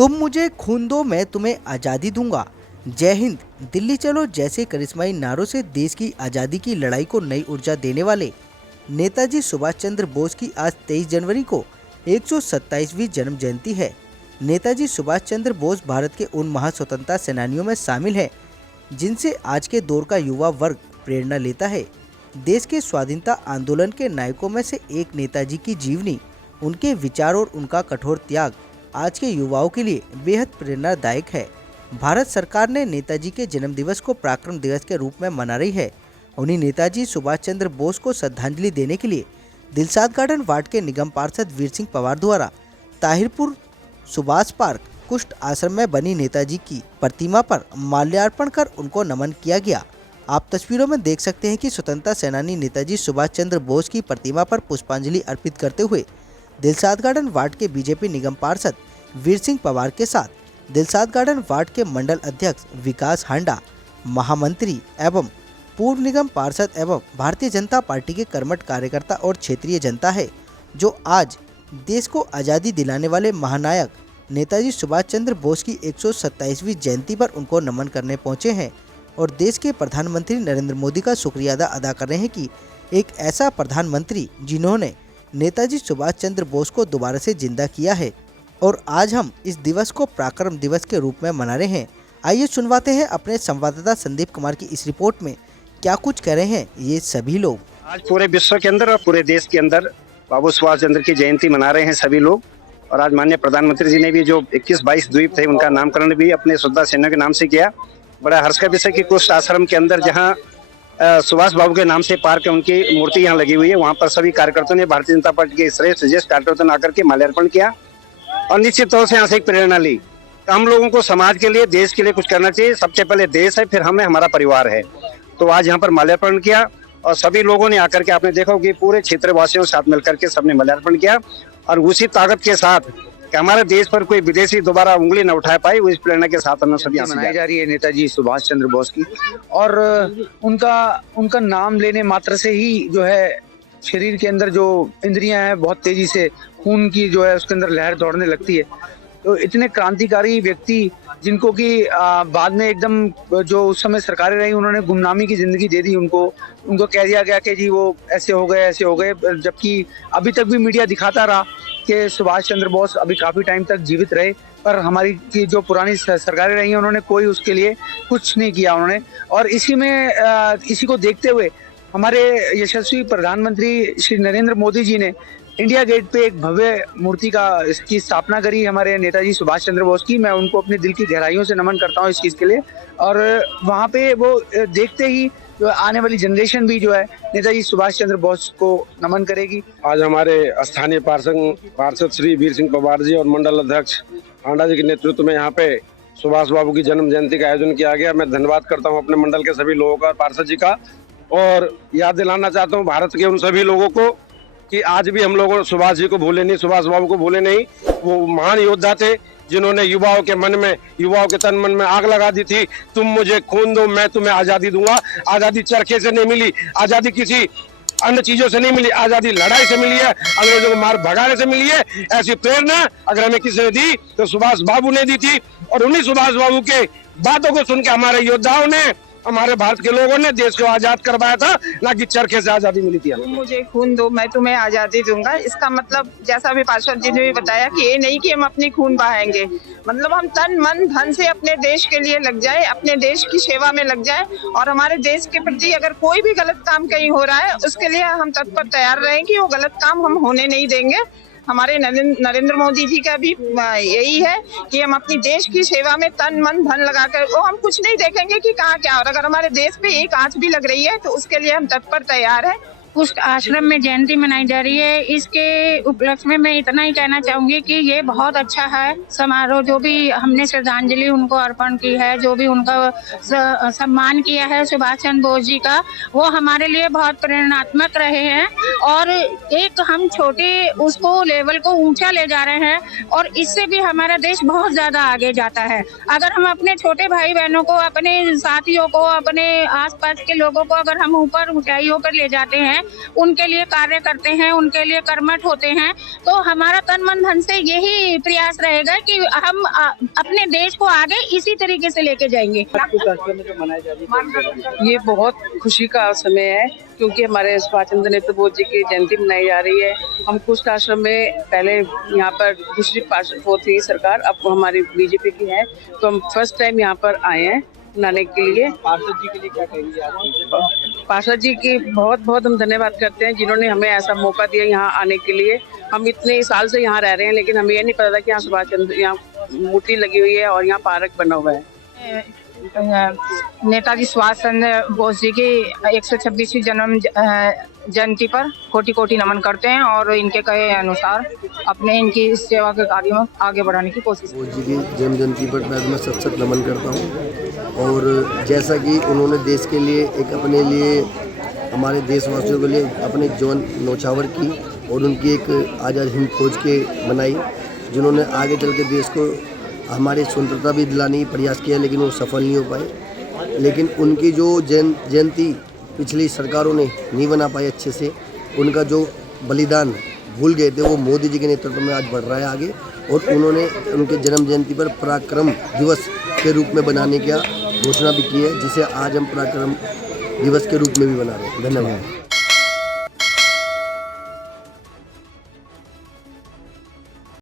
तुम मुझे खून दो मैं तुम्हें आज़ादी दूंगा, जय हिंद, दिल्ली चलो जैसे करिश्माई नारों से देश की आज़ादी की लड़ाई को नई ऊर्जा देने वाले नेताजी सुभाष चंद्र बोस की आज 23 जनवरी को 127वीं जन्म जयंती है। नेताजी सुभाष चंद्र बोस भारत के उन महास्वतंत्रता सेनानियों में शामिल हैं जिनसे आज के दौर का युवा वर्ग प्रेरणा लेता है। देश के स्वाधीनता आंदोलन के नायकों में से एक नेताजी की जीवनी, उनके विचार और उनका कठोर त्याग आज के युवाओं के लिए बेहद प्रेरणादायक है। भारत सरकार ने नेताजी के जन्म दिवस को पराक्रम दिवस के रूप में मना रही है। उन्हीं नेताजी सुभाष चंद्र बोस को श्रद्धांजलि देने के लिए दिलशाद गार्डन वार्ड के निगम पार्षद वीर सिंह पवार द्वारा ताहिरपुर सुभाष पार्क कुष्ठ आश्रम में बनी नेताजी की प्रतिमा पर माल्यार्पण कर उनको नमन किया गया। आप तस्वीरों में देख सकते हैं कि स्वतंत्रता सेनानी नेताजी सुभाष चंद्र बोस की प्रतिमा पर पुष्पांजलि अर्पित करते हुए दिलशाद गार्डन वार्ड के बीजेपी निगम पार्षद वीर सिंह पवार के साथ दिलशाद गार्डन वार्ड के मंडल अध्यक्ष विकास हांडा, महामंत्री एवं पूर्व निगम पार्षद एवं भारतीय जनता पार्टी के कर्मठ कार्यकर्ता और क्षेत्रीय जनता है, जो आज देश को आज़ादी दिलाने वाले महानायक नेताजी सुभाष चंद्र बोस की 127वीं जयंती पर उनको नमन करने पहुंचे हैं और देश के प्रधानमंत्री नरेंद्र मोदी का शुक्रिया अदा कर रहे हैं कि एक ऐसा प्रधानमंत्री जिन्होंने नेताजी सुभाष चंद्र बोस को दोबारा से जिंदा किया है और आज हम इस दिवस को पराक्रम दिवस के रूप में मना रहे हैं। आइए सुनवाते हैं अपने संवाददाता संदीप कुमार की इस रिपोर्ट में क्या कुछ कह रहे हैं ये सभी लोग। आज पूरे विश्व के अंदर और पूरे देश के अंदर बाबू सुभाष चंद्र की जयंती मना रहे हैं सभी लोग। और आज माननीय प्रधानमंत्री जी ने भी जो 21-22 द्वीप थे उनका नामकरण भी अपने स्वतंत्रता सेना के नाम से किया। बड़ा हर्ष का विषय कि कुष्ठ आश्रम के अंदर जहां सुभाष बाबू के नाम से पार्क है, उनकी मूर्ति यहाँ लगी हुई है, वहां पर सभी कार्यकर्ताओं ने, भारतीय जनता पार्टी के श्रेष्ठ ज्येष्ठ कार्यकर्ताओं ने आकर के माल्यार्पण किया और निश्चित तौर से यहाँ से एक प्रेरणा ली। तो हम लोगों को समाज के लिए, देश के लिए कुछ करना चाहिए। सबसे पहले देश है, फिर हमें, हमारा परिवार है। तो आज यहाँ पर माल्यार्पण किया और सभी लोगों ने आकर के, आपने देखा कि पूरे क्षेत्र वासियों के साथ मिलकर के सबने माल्यार्पण किया और उसी ताकत के साथ कि हमारे देश पर कोई विदेशी दोबारा उंगली न उठा पाए, उस प्रेरणा के साथ हम सभी मनाई जा रही है नेताजी सुभाष चंद्र बोस की। और उनका नाम लेने मात्र से ही जो है शरीर के अंदर जो इंद्रियां हैं बहुत तेजी से खून की जो है उसके अंदर लहर दौड़ने लगती है। तो इतने क्रांतिकारी व्यक्ति जिनको कि बाद में एकदम जो उस समय सरकारें रही उन्होंने गुमनामी की जिंदगी दे दी, उनको कह दिया गया कि जी वो ऐसे हो गए, जबकि अभी तक भी मीडिया दिखाता रहा कि सुभाष चंद्र बोस अभी काफी टाइम तक जीवित रहे, पर हमारी की जो पुरानी सरकारें रही हैं उन्होंने कोई उसके लिए कुछ नहीं किया उन्होंने। और इसी को देखते हुए हमारे यशस्वी प्रधानमंत्री श्री नरेंद्र मोदी जी ने इंडिया गेट पे एक भव्य मूर्ति इसकी स्थापना करी हमारे नेताजी सुभाष चंद्र बोस की। मैं उनको अपने दिल की गहराइयों से नमन करता हूँ इस चीज के लिए। और वहाँ पे वो देखते ही जो आने वाली जनरेशन भी जो है नेताजी सुभाष चंद्र बोस को नमन करेगी। आज हमारे स्थानीय पार्षद श्री वीर सिंह पवार जी और मंडल अध्यक्ष हांडा जी के नेतृत्व में यहाँ पे सुभाष बाबू की जन्म जयंती का आयोजन किया गया। मैं धन्यवाद करता हूँ अपने मंडल के सभी लोगों का, पार्षद जी का, और याद दिलाना चाहता हूँ भारत के उन सभी लोगों को कि आज भी हम लोगों सुभाष जी को भूले नहीं, सुभाष बाबू को भूले नहीं। वो महान योद्धा थे जिन्होंने युवाओं के मन में, युवाओं के तन मन में आग लगा दी थी। तुम मुझे खून दो मैं तुम्हें आजादी दूंगा। आजादी चरखे से नहीं मिली, आजादी किसी अन्य चीजों से नहीं मिली, आजादी लड़ाई से मिली है, अंग्रेजों को मार भगाने से मिली है। ऐसी प्रेरणा अगर हमें किसी ने दी तो सुभाष बाबू ने दी थी। और उन्हीं सुभाष बाबू के बातों को सुन के हमारे योद्धाओं ने, हमारे भारत के लोगों ने देश को आजाद करवाया था, ना कि चरखे से आजादी मिली थी। तुम मुझे खून दो मैं तुम्हें आजादी दूंगा, इसका मतलब जैसा भी पार्षद जी ने भी बताया कि ये नहीं कि हम अपनी खून बहाएंगे, मतलब हम तन मन धन से अपने देश के लिए लग जाए, अपने देश की सेवा में लग जाए। और हमारे देश के प्रति अगर कोई भी गलत काम कहीं हो रहा है उसके लिए हम तत्पर तैयार रहें कि वो गलत काम हम होने नहीं देंगे। हमारे नरेंद्र मोदी जी का भी यही है कि हम अपनी देश की सेवा में तन मन धन लगाकर, वो हम कुछ नहीं देखेंगे कि कहाँ क्या हो रहा है। अगर हमारे देश पे एक आंच भी लग रही है तो उसके लिए हम तत्पर तैयार हैं। कुष्ठ आश्रम में जयंती मनाई जा रही है। इसके उपलक्ष्य में मैं इतना ही कहना चाहूंगी कि ये बहुत अच्छा है समारोह। जो भी हमने श्रद्धांजलि उनको अर्पण की है, जो भी उनका सम्मान किया है सुभाष चंद्र बोस जी का, वो हमारे लिए बहुत प्रेरणात्मक रहे हैं। और एक हम छोटे उसको लेवल को ऊंचा ले जा रहे हैं और इससे भी हमारा देश बहुत ज्यादा आगे जाता है। अगर हम अपने छोटे भाई बहनों को, अपने साथियों को, अपने आसपास के लोगों को अगर हम ऊपर ऊंचाइयों पर ले जाते हैं हैं, उनके लिए कार्य करते हैं, उनके लिए कर्मठ होते हैं। तो हमारा तन मन धन से यही प्रयास रहेगा कि हम अपने देश को आगे इसी तरीके से लेके जाएंगे। ये बहुत खुशी का समय है क्योंकि हमारे सुभाष चंद्र नेत्र बोस जी की जयंती मनाई जा रही है। हम कुछ आश्रम में पहले यहाँ पर दूसरी वो थी सरकार, अब हमारी बीजेपी की है, तो हम फर्स्ट टाइम यहाँ पर आए हैं मनाने के लिए। पार्षद जी के लिए क्या कहेंगे आप? पार्षद जी की बहुत बहुत हम धन्यवाद करते हैं जिन्होंने हमें ऐसा मौका दिया यहाँ आने के लिए। हम इतने साल से यहाँ रह रहे हैं लेकिन हमें ये नहीं पता था कि यहाँ सुभाष चंद्र यहाँ मूर्ति लगी हुई है और यहाँ पार्क बना हुआ है। नेताजी सुभाष चंद्र बोस जी की 126वीं जन्म जयंती पर कोटि कोटि नमन करते हैं और इनके कहे अनुसार अपने इनकी सेवा के कार्य में आगे बढ़ाने की कोशिश। बोस जी की जन्म जयंती पर मैं सत नमन करता हूँ। और जैसा कि उन्होंने देश के लिए एक अपने लिए हमारे देशवासियों के लिए अपने जीवन नौछावर की और उनकी एक आज़ाद हिंद फौज के बनाई, जिन्होंने आगे चल के देश को हमारी स्वतंत्रता भी दिलाने की प्रयास किया लेकिन वो सफल नहीं हो पाए। लेकिन उनकी जो जयंती पिछली सरकारों ने नहीं बना पाई अच्छे से, उनका जो बलिदान भूल गए थे वो मोदी जी के नेतृत्व में आज बढ़ रहा है आगे। और उन्होंने उनके जन्म जयंती पर पराक्रम दिवस के रूप में बनाने की घोषणा भी की है, जिसे आज हम पराक्रम दिवस के रूप में भी बना रहे हैं। धन्यवाद।